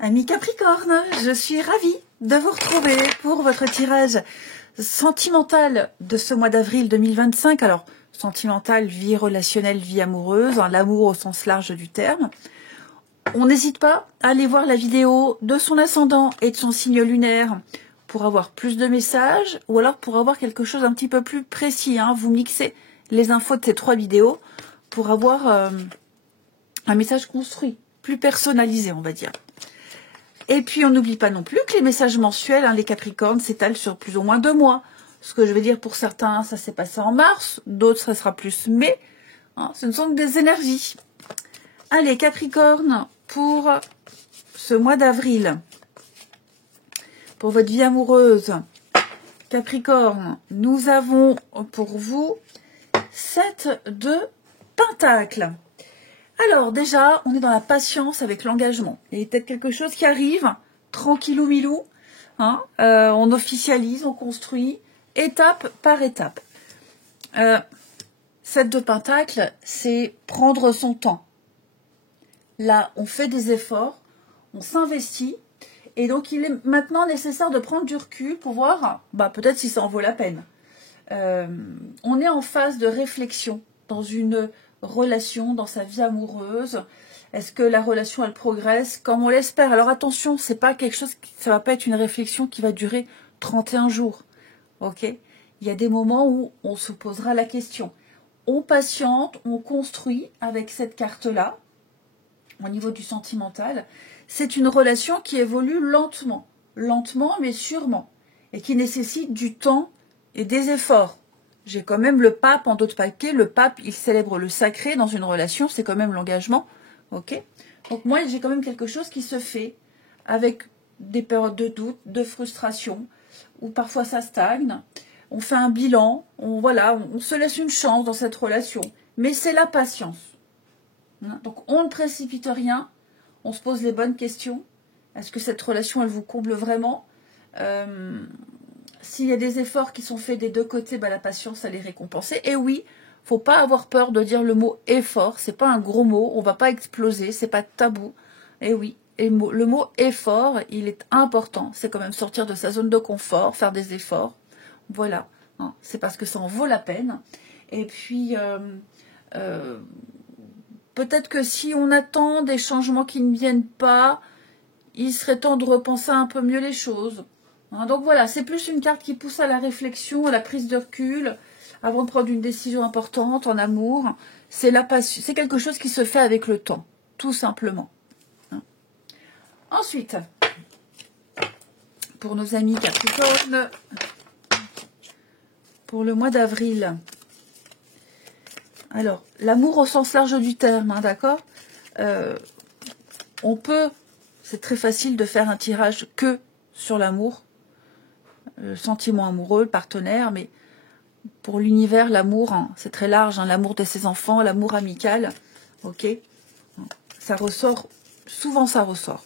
Amis Capricorne, je suis ravie de vous retrouver pour votre tirage sentimental de ce mois d'avril 2025. Alors, sentimental, vie relationnelle, vie amoureuse, hein, l'amour au sens large du terme. On n'hésite pas à aller voir la vidéo de son ascendant et de son signe lunaire pour avoir plus de messages ou alors pour avoir quelque chose un petit peu plus précis. Hein. Vous mixez les infos de ces 3 vidéos pour avoir un message construit, plus personnalisé, on va dire. Et puis, on n'oublie pas non plus que les messages mensuels, hein, les Capricornes, s'étalent sur plus ou moins 2 mois. Ce que je veux dire, pour certains, ça s'est passé en mars, d'autres, ça sera plus mai. Hein, ce ne sont que des énergies. Allez, Capricorne, pour ce mois d'avril, pour votre vie amoureuse, Capricorne, nous avons pour vous 7 de Pentacles. Alors déjà, on est dans la patience avec l'engagement. Il y a peut-être quelque chose qui arrive, tranquillou milou, hein, on officialise, on construit, étape par étape. 7 de Pentacles, c'est prendre son temps. Là, on fait des efforts, on s'investit, et donc il est maintenant nécessaire de prendre du recul pour voir, peut-être si ça en vaut la peine. On est en phase de réflexion dans une relation, dans sa vie amoureuse. Est-ce que la relation elle progresse comme on l'espère? Alors attention, c'est pas quelque chose, ça va pas être une réflexion qui va durer 31 jours. Ok? Il y a des moments où on se posera la question. On patiente, on construit avec cette carte-là, au niveau du sentimental. C'est une relation qui évolue lentement, mais sûrement, et qui nécessite du temps et des efforts. J'ai quand même le pape en d'autres paquets. Le pape, il célèbre le sacré dans une relation, c'est quand même l'engagement. Ok? Donc moi, j'ai quand même quelque chose qui se fait avec des périodes de doute, de frustration, où parfois ça stagne. On fait un bilan, on se laisse une chance dans cette relation. Mais c'est la patience. Donc on ne précipite rien, on se pose les bonnes questions. Est-ce que cette relation, elle vous comble vraiment? S'il y a des efforts qui sont faits des deux côtés, la patience, elle est récompensée. Et oui, faut pas avoir peur de dire le mot effort. C'est pas un gros mot, on va pas exploser, c'est pas tabou. Et oui, le mot effort, il est important. C'est quand même sortir de sa zone de confort, faire des efforts. Voilà, hein, c'est parce que ça en vaut la peine. Et puis, peut-être que si on attend des changements qui ne viennent pas, il serait temps de repenser un peu mieux les choses. Donc voilà, c'est plus une carte qui pousse à la réflexion, à la prise de recul, avant de prendre une décision importante en amour. C'est quelque chose qui se fait avec le temps, tout simplement. Ensuite, pour nos amis Capricorne, pour le mois d'avril. Alors, l'amour au sens large du terme, d'accord? C'est très facile de faire un tirage que sur l'amour, le sentiment amoureux, le partenaire, mais pour l'univers, l'amour, hein, c'est très large, hein, l'amour de ses enfants, l'amour amical, ok? Ça ressort, souvent ça ressort.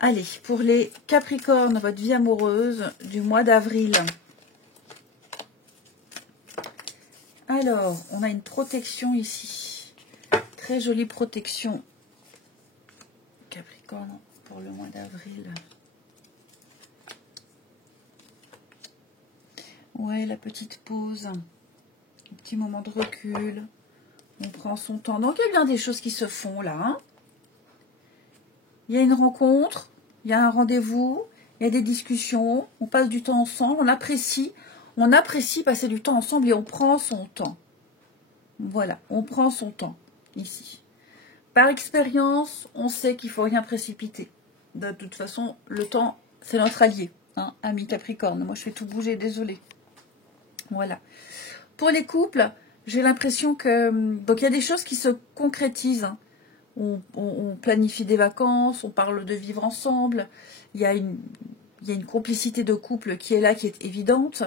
Allez, pour les Capricornes, votre vie amoureuse du mois d'avril. Alors, on a une protection ici. Très jolie protection. Capricorne pour le mois d'avril. Ouais, la petite pause. Un petit moment de recul. On prend son temps. Donc, il y a bien des choses qui se font là. Hein. Il y a une rencontre. Il y a un rendez-vous. Il y a des discussions. On passe du temps ensemble. On apprécie passer du temps ensemble et on prend son temps. Voilà, on prend son temps ici. Par expérience, on sait qu'il ne faut rien précipiter. De toute façon, le temps, c'est notre allié. Hein, ami Capricorne, moi je fais tout bouger, désolée. Voilà. Pour les couples, j'ai l'impression que... Donc il y a des choses qui se concrétisent. Hein. On planifie des vacances, on parle de vivre ensemble. Il y a une complicité de couple qui est là, qui est évidente.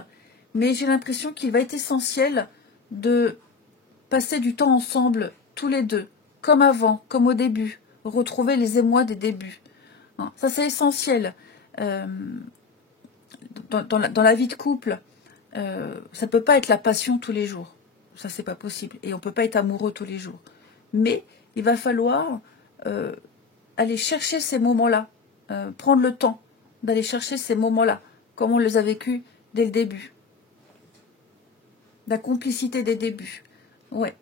Mais j'ai l'impression qu'il va être essentiel de passer du temps ensemble, tous les deux, comme avant, comme au début. Retrouver les émois des débuts. Hein, ça, c'est essentiel. Dans la vie de couple, ça ne peut pas être la passion tous les jours. Ça, c'est pas possible. Et on ne peut pas être amoureux tous les jours. Mais il va falloir aller chercher ces moments-là, prendre le temps d'aller chercher ces moments-là, comme on les a vécus dès le début. La complicité des débuts. Ouais.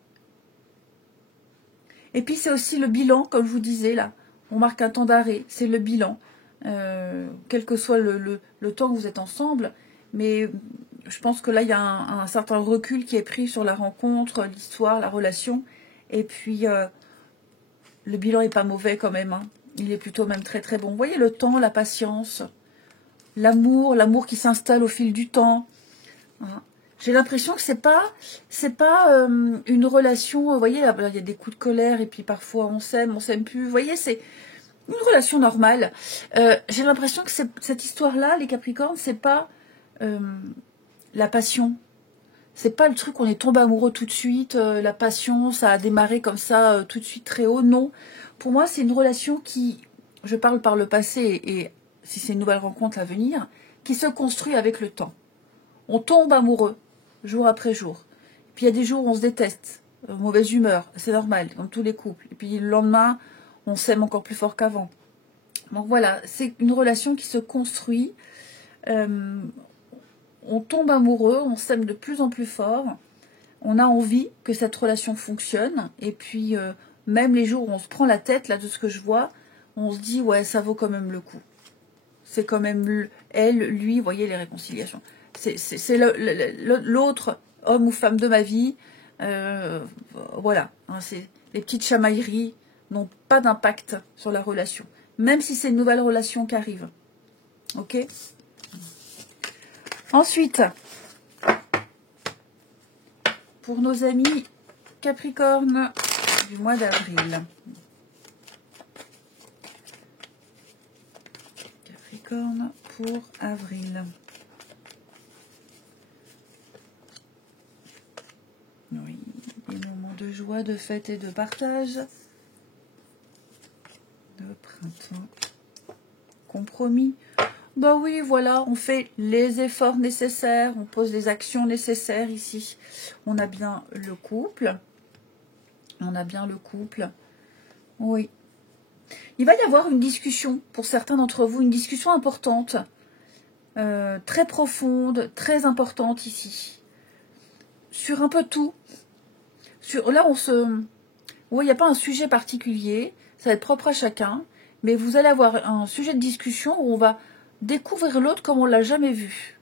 Et puis c'est aussi le bilan, comme je vous disais là. On marque un temps d'arrêt, c'est le bilan. Quel que soit le temps que vous êtes ensemble. Mais je pense que là, il y a un certain recul qui est pris sur la rencontre, l'histoire, la relation. Et puis, le bilan n'est pas mauvais quand même. Hein. Il est plutôt même très très bon. Vous voyez le temps, la patience, l'amour qui s'installe au fil du temps. Hein. J'ai l'impression que c'est pas une relation, vous voyez, il y a des coups de colère et puis parfois on s'aime plus. Vous voyez, c'est une relation normale. J'ai l'impression que cette histoire-là, les Capricornes, c'est pas la passion. C'est pas le truc on est tombé amoureux tout de suite, la passion, ça a démarré comme ça tout de suite très haut. Non, pour moi, c'est une relation qui, je parle par le passé et si c'est une nouvelle rencontre à venir, qui se construit avec le temps. On tombe amoureux, jour après jour. Puis il y a des jours où on se déteste, mauvaise humeur, c'est normal, comme tous les couples. Et puis le lendemain, on s'aime encore plus fort qu'avant. Donc voilà, c'est une relation qui se construit. On tombe amoureux, on s'aime de plus en plus fort. On a envie que cette relation fonctionne. Et puis, même les jours où on se prend la tête, là, de ce que je vois, on se dit, ouais, ça vaut quand même le coup. C'est quand même elle, lui, vous voyez les réconciliations. C'est l'autre homme ou femme de ma vie. Voilà, hein, les petites chamailleries n'ont pas d'impact sur la relation. Même si c'est une nouvelle relation qui arrive. Ok ? Ensuite, pour nos amis Capricorne du mois d'avril. Capricorne pour avril. Oui, des moments de joie, de fête et de partage. De printemps. Compromis. Bah oui, voilà, on fait les efforts nécessaires, on pose les actions nécessaires ici. On a bien le couple. On a bien le couple. Oui. Il va y avoir une discussion, pour certains d'entre vous, une discussion importante, très profonde, très importante ici. Sur un peu tout. Là, oui, il n'y a pas un sujet particulier, ça va être propre à chacun, mais vous allez avoir un sujet de discussion où on va découvrir l'autre comme on ne l'a jamais vu.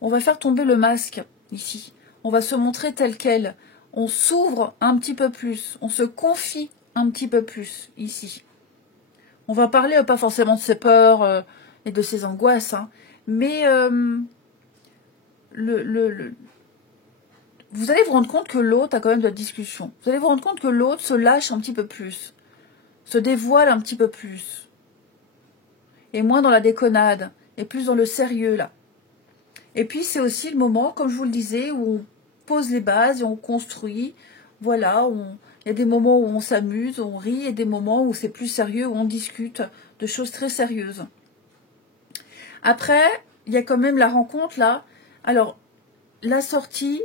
On va faire tomber le masque ici. On va se montrer tel quel. On s'ouvre un petit peu plus. On se confie un petit peu plus ici. On va parler pas forcément de ses peurs et de ses angoisses, hein, mais vous allez vous rendre compte que l'autre a quand même de la discussion. Vous allez vous rendre compte que l'autre se lâche un petit peu plus, se dévoile un petit peu plus. Et moins dans la déconnade, et plus dans le sérieux, là. Et puis, c'est aussi le moment, comme je vous le disais, où on pose les bases et on construit. Voilà, il y a des moments où on s'amuse, on rit, et des moments où c'est plus sérieux, où on discute de choses très sérieuses. Après, il y a quand même la rencontre, là. Alors, la sortie,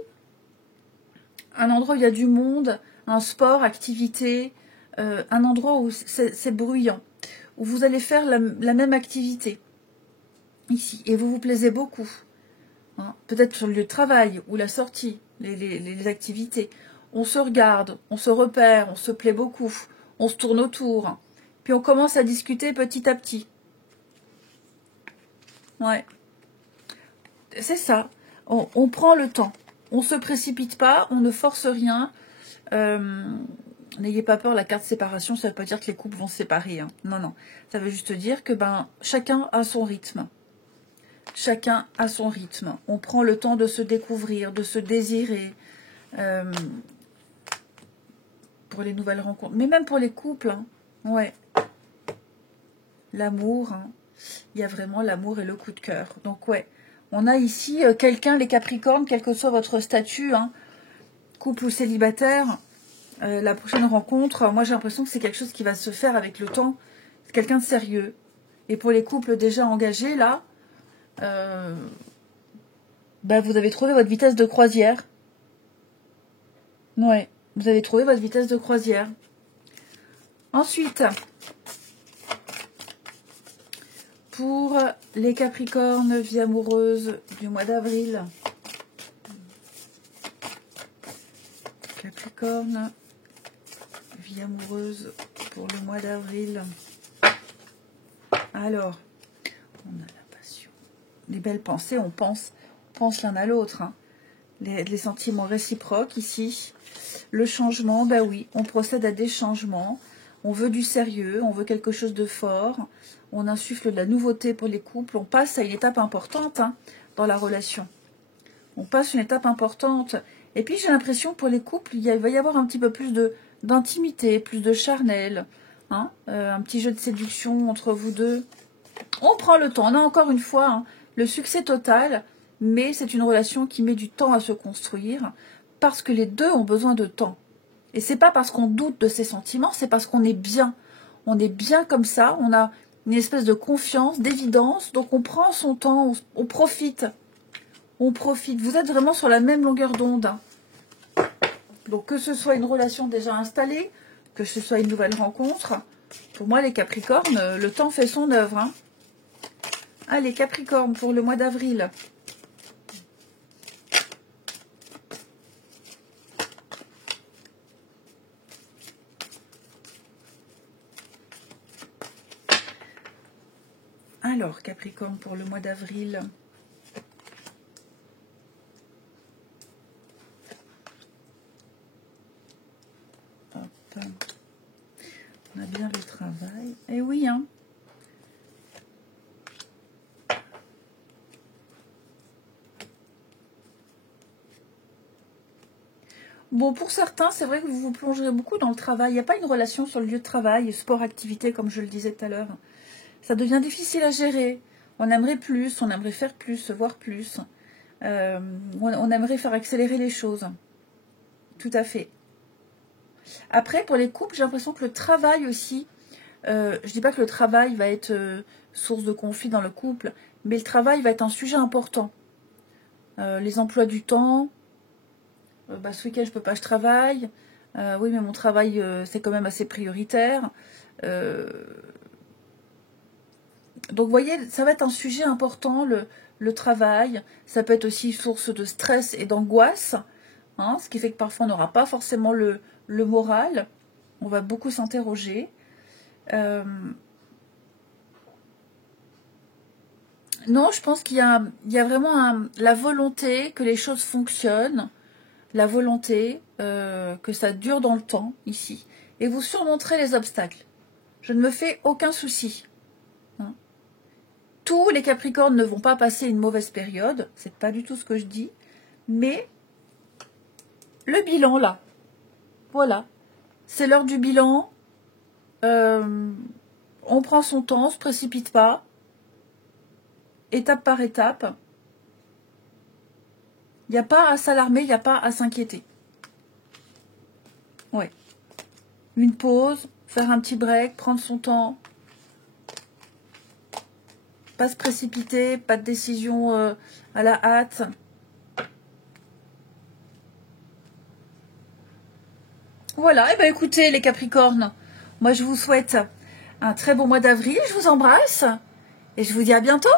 un endroit où il y a du monde, un sport, activité, un endroit où c'est bruyant, où vous allez faire la même activité ici, et vous vous plaisez beaucoup. Hein, peut-être sur le lieu de travail, ou la sortie, les activités. On se regarde, on se repère, on se plaît beaucoup, on se tourne autour, puis on commence à discuter petit à petit. Ouais. C'est ça. On prend le temps. On ne se précipite pas, on ne force rien. N'ayez pas peur, la carte séparation, ça ne veut pas dire que les couples vont se séparer. Hein. Non, non. Ça veut juste dire que chacun a son rythme. Chacun a son rythme. On prend le temps de se découvrir, de se désirer. Pour les nouvelles rencontres. Mais même pour les couples. Hein. Ouais. L'amour. Hein. Il y a vraiment l'amour et le coup de cœur. Donc ouais. On a ici quelqu'un, les Capricornes, quel que soit votre statut, hein, couple ou célibataire, la prochaine rencontre, moi j'ai l'impression que c'est quelque chose qui va se faire avec le temps. C'est quelqu'un de sérieux. Et pour les couples déjà engagés, là, vous avez trouvé votre vitesse de croisière. Ouais, vous avez trouvé votre vitesse de croisière. Ensuite, Pour les Capricornes, vie amoureuse du mois d'avril. Capricorne, vie amoureuse pour le mois d'avril. Alors, on a la passion. Les belles pensées, on pense l'un à l'autre. Hein. Les sentiments réciproques ici. Le changement, ben oui, on procède à des changements. On veut du sérieux, on veut quelque chose de fort. On insuffle de la nouveauté pour les couples. On passe à une étape importante hein, dans la relation. On passe une étape importante. Et puis j'ai l'impression pour les couples, il va y avoir un petit peu plus d'intimité, plus de charnel. Hein, un petit jeu de séduction entre vous deux. On prend le temps. On a encore une fois hein, le succès total. Mais c'est une relation qui met du temps à se construire. Parce que les deux ont besoin de temps. Et c'est pas parce qu'on doute de ses sentiments, c'est parce qu'on est bien. On est bien comme ça, on a une espèce de confiance, d'évidence, donc on prend son temps, on profite. On profite. Vous êtes vraiment sur la même longueur d'onde. Hein. Donc que ce soit une relation déjà installée, que ce soit une nouvelle rencontre, pour moi les Capricornes, le temps fait son œuvre. Hein. Allez, Capricorne pour le mois d'avril. Alors, Capricorne, pour le mois d'avril. Hop. On a bien le travail. Eh oui, hein. Bon, pour certains, c'est vrai que vous vous plongerez beaucoup dans le travail. Il n'y a pas une relation sur le lieu de travail, sport, activité, comme je le disais tout à l'heure. Ça devient difficile à gérer. On aimerait plus, on aimerait faire plus, se voir plus. On aimerait faire accélérer les choses. Tout à fait. Après, pour les couples, j'ai l'impression que le travail aussi, je ne dis pas que le travail va être source de conflit dans le couple, mais le travail va être un sujet important. Les emplois du temps, ce week-end je peux pas, je travaille. Oui, mais mon travail, c'est quand même assez prioritaire. Donc, vous voyez, ça va être un sujet important, le travail. Ça peut être aussi source de stress et d'angoisse. Hein, ce qui fait que parfois, on n'aura pas forcément le moral. On va beaucoup s'interroger. Non, je pense qu'il y a vraiment la volonté que les choses fonctionnent. La volonté que ça dure dans le temps, ici. Et vous surmonterez les obstacles. Je ne me fais aucun souci. Hein. Tous les Capricornes ne vont pas passer une mauvaise période. C'est pas du tout ce que je dis. Mais le bilan, là. Voilà. C'est l'heure du bilan. On prend son temps, on ne se précipite pas. Étape par étape. Il n'y a pas à s'alarmer, il n'y a pas à s'inquiéter. Ouais. Une pause, faire un petit break, prendre son temps. Pas se précipiter, pas de décision à la hâte. Voilà, et bien écoutez les Capricornes, moi je vous souhaite un très bon mois d'avril, je vous embrasse et je vous dis à bientôt.